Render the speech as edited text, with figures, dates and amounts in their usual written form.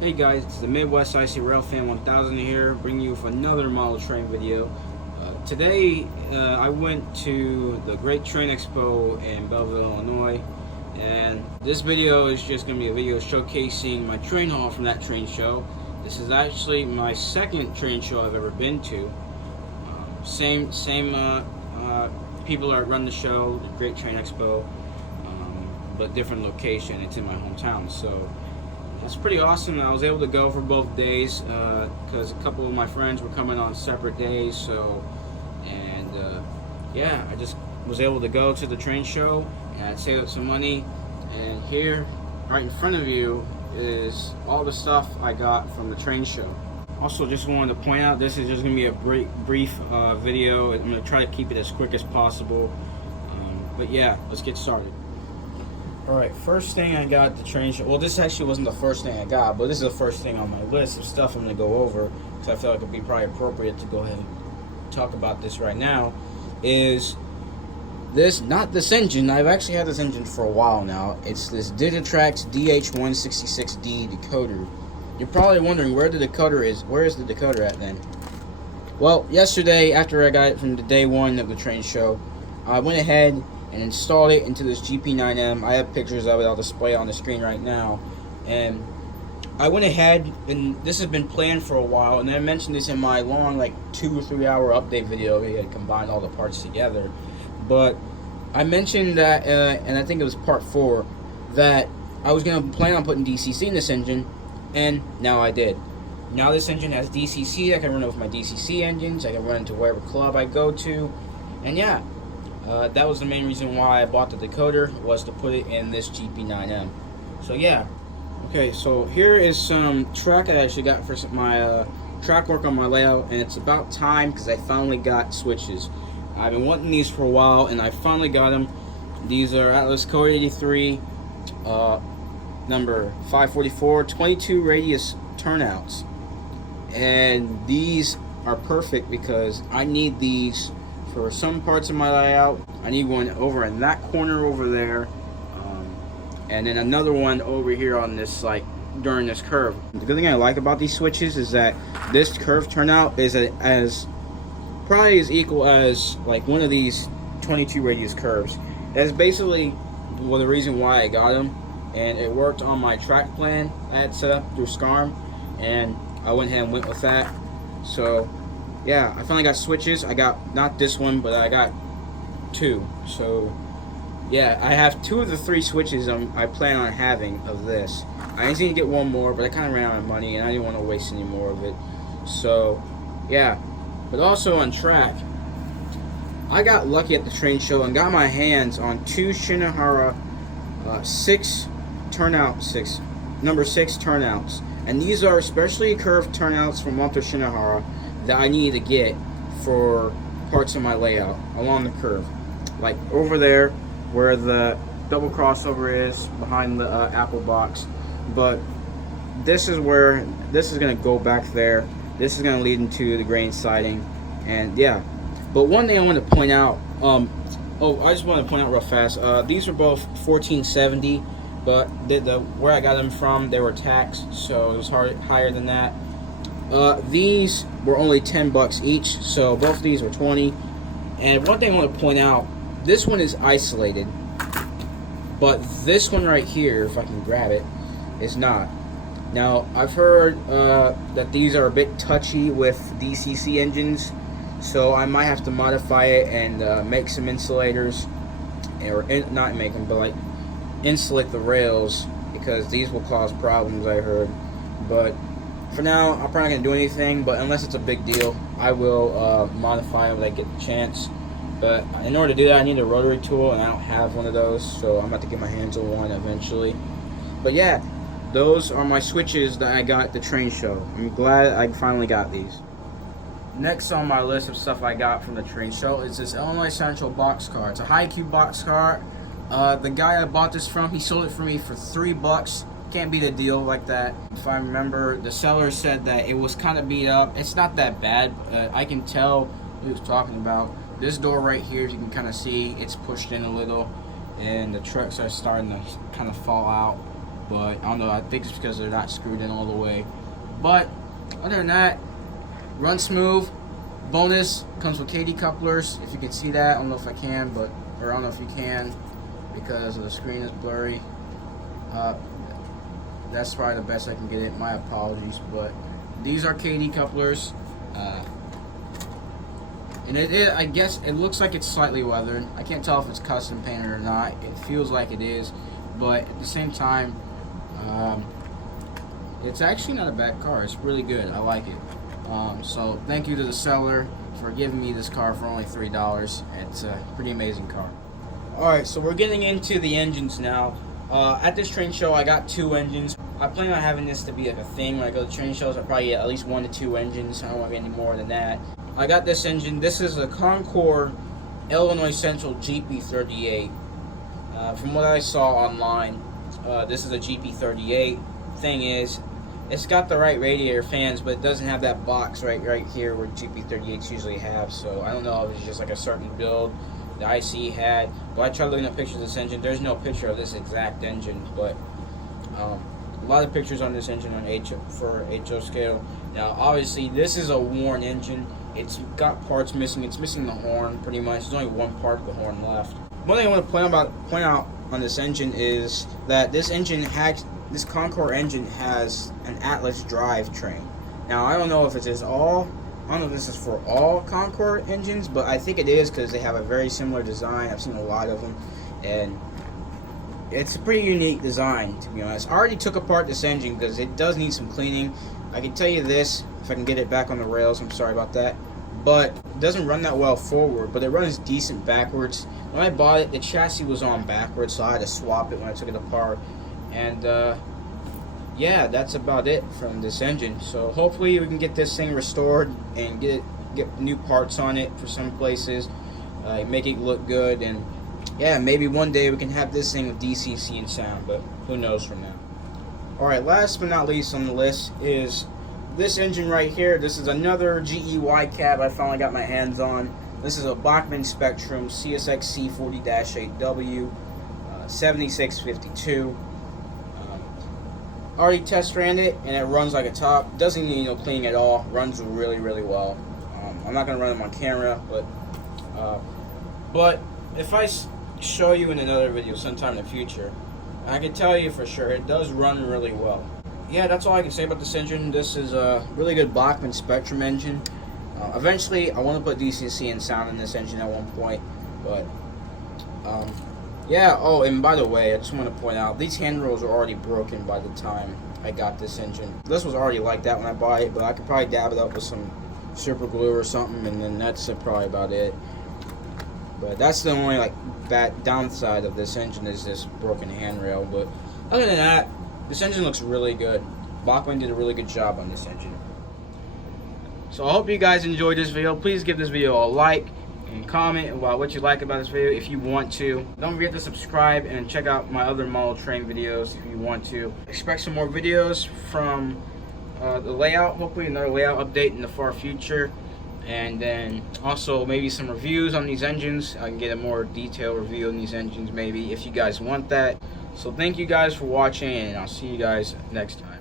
Hey guys, it's the Midwest IC Rail Fan 1000 here, bringing you with another model train video. Today, I went to the Great Train Expo in Belleville, Illinois, and this video is just going to be a video showcasing my train haul from that train show. This is actually my second train show I've ever been to. Same people that run the show, the Great Train Expo, but different location. It's in my hometown, so it's pretty awesome. I was able to go for both days because a couple of my friends were coming on separate days. Yeah, I just was able to go to the train show and I saved up some money. And here, right in front of you, is all the stuff I got from the train show. Also, just wanted to point out, this is just going to be a brief video. I'm going to try to keep it as quick as possible. But yeah, let's get started. Alright, first thing I got at the train show. Well, this actually wasn't the first thing I got, but this is the first thing on my list of stuff I'm going to go over, because I feel like it would be probably appropriate to go ahead and talk about this right now. Is this, not this engine, I've actually had this engine for a while now. It's this Digitrax DH166D decoder. You're probably wondering where the decoder is. Where is the decoder at then? Well, yesterday, after I got it from the day one of the train show, I went ahead and installed it into this GP9M. I have pictures of it. I'll display it on the screen right now. And I went ahead, and this has been planned for a while, and I mentioned this in my long, like 2 or 3 hour update video. We had combined all the parts together. But I mentioned that, and I think it was part 4, that I was going to plan on putting DCC in this engine, and now I did. Now this engine has DCC. I can run it with my DCC engines. I can run it to wherever club I go to. And yeah, that was the main reason why I bought the decoder, was to put it in this GP9M. So yeah. Okay, so here is some track I actually got for my track work on my layout, and it's about time because I finally got switches. I've been wanting these for a while, and I finally got them. These are Atlas Code 83, number 544, 22 radius turnouts. And these are perfect because I need these for some parts of my layout. I need one over in that corner over there, and then another one over here on this, like during this curve. The good thing I like about these switches is that this curve turnout is probably as equal as like one of these 22 radius curves. That's basically the reason why I got them, and it worked on my track plan I had set up through SCARM, and I went ahead and went with that. So yeah, I finally got switches. I got not this one, but I got 2. So yeah, I have 2 of the 3 switches I plan on having of this. I just need to get one more, but I kind of ran out of money and I didn't want to waste any more of it. So yeah, but also on track, I got lucky at the train show and got my hands on 2 Shinohara number 6 turnouts. And these are especially curved turnouts from Monster Shinohara that I need to get for parts of my layout along the curve. Like over there where the double crossover is behind the apple box. But this is where this is going to go back there. This is going to lead into the grain siding. And yeah. But one thing I want to point out, I just want to point out real fast, these were both 1470, but where I got them from, they were taxed, so it was higher than that. These were only $10 each, so both of these were 20. And one thing I want to point out, this one is isolated, but this one right here, if I can grab it, is not. Now, I've heard that these are a bit touchy with DCC engines, so I might have to modify it and make some insulators, or not make them, but like insulate the rails, because these will cause problems, I heard. But for now, I'm probably not going to do anything, but unless it's a big deal, I will modify it when I get the chance. But in order to do that, I need a rotary tool, and I don't have one of those, so I'm about to get my hands on one eventually. But yeah, those are my switches that I got at the train show. I'm glad I finally got these. Next on my list of stuff I got from the train show is this Illinois Central boxcar. It's a high-cube boxcar. The guy I bought this from, he sold it for me for $3. Can't beat a deal like that. If I remember, the seller said that it was kind of beat up. It's not that bad. I can tell what he was talking about. This door right here, as you can kind of see, it's pushed in a little, and the trucks are starting to kind of fall out. but I don't know, I think it's because they're not screwed in all the way. But other than that, runs smooth. Bonus comes with KD couplers, if you can see that. I don't know if I can, but or I don't know if you can because the screen is blurry. That's probably the best I can get it. My apologies, but these are KD couplers, and I guess it looks like it's slightly weathered. I can't tell if it's custom painted or not. It feels like it is, but at the same time, it's actually not a bad car. It's really good. I like it. So thank you to the seller for giving me this car for only $3. It's a pretty amazing car. Alright, so we're getting into the engines now. At this train show, I got 2 engines. I plan on having this to be like a thing. When I go to train shows, I probably get at least 1 to 2 engines. I don't want to get any more than that. I got this engine. This is a Concorde Illinois Central GP38. From what I saw online, this is a GP38. Thing is, it's got the right radiator fans, but it doesn't have that box right here where GP38s usually have. So I don't know if it's just like a certain build the IC had. But I tried looking at pictures of this engine. There's no picture of this exact engine, but a lot of pictures on this engine on HO scale. Now, obviously, this is a worn engine. It's got parts missing. It's missing the horn pretty much. There's only one part of the horn left. One thing I want to point out on this engine is that this Concorde engine has an Atlas drivetrain. Now, I don't know if this is for all Concorde engines, but I think it is because they have a very similar design. I've seen a lot of them, and it's a pretty unique design, to be honest. I already took apart this engine because it does need some cleaning. I can tell you this, if I can get it back on the rails, I'm sorry about that, but it doesn't run that well forward, but it runs decent backwards. When I bought it, the chassis was on backwards, so I had to swap it when I took it apart. And yeah, that's about it from this engine. So hopefully we can get this thing restored and get new parts on it for some places, make it look good, and yeah, maybe one day we can have this thing with DCC and sound, but who knows from now. Alright, last but not least on the list is this engine right here. This is another GEY cab I finally got my hands on. This is a Bachmann Spectrum CSX C40-8W 7652. Already test ran it, and it runs like a top. Doesn't need no cleaning at all. Runs really, really well. I'm not gonna run them on camera, but if I show you in another video sometime in the future, I can tell you for sure it does run really well. Yeah, that's all I can say about this engine. This is a really good Bachmann Spectrum engine. Eventually, I want to put DCC and sound in this engine at one point, but yeah. Oh, and by the way, I just want to point out these handrails are already broken by the time I got this engine. This was already like that when I bought it, but I could probably dab it up with some super glue or something, and then that's probably about it. But that's the only like bad downside of this engine is this broken handrail. But other than that, this engine looks really good. Bachmann did a really good job on this engine. So I hope you guys enjoyed this video. Please give this video a like and comment about what you like about this video if you want to. Don't forget to subscribe and check out my other model train videos if you want to. Expect some more videos from the layout, hopefully another layout update in the far future. And then also maybe some reviews on these engines. I can get a more detailed review on these engines maybe if you guys want that. So thank you guys for watching, and I'll see you guys next time.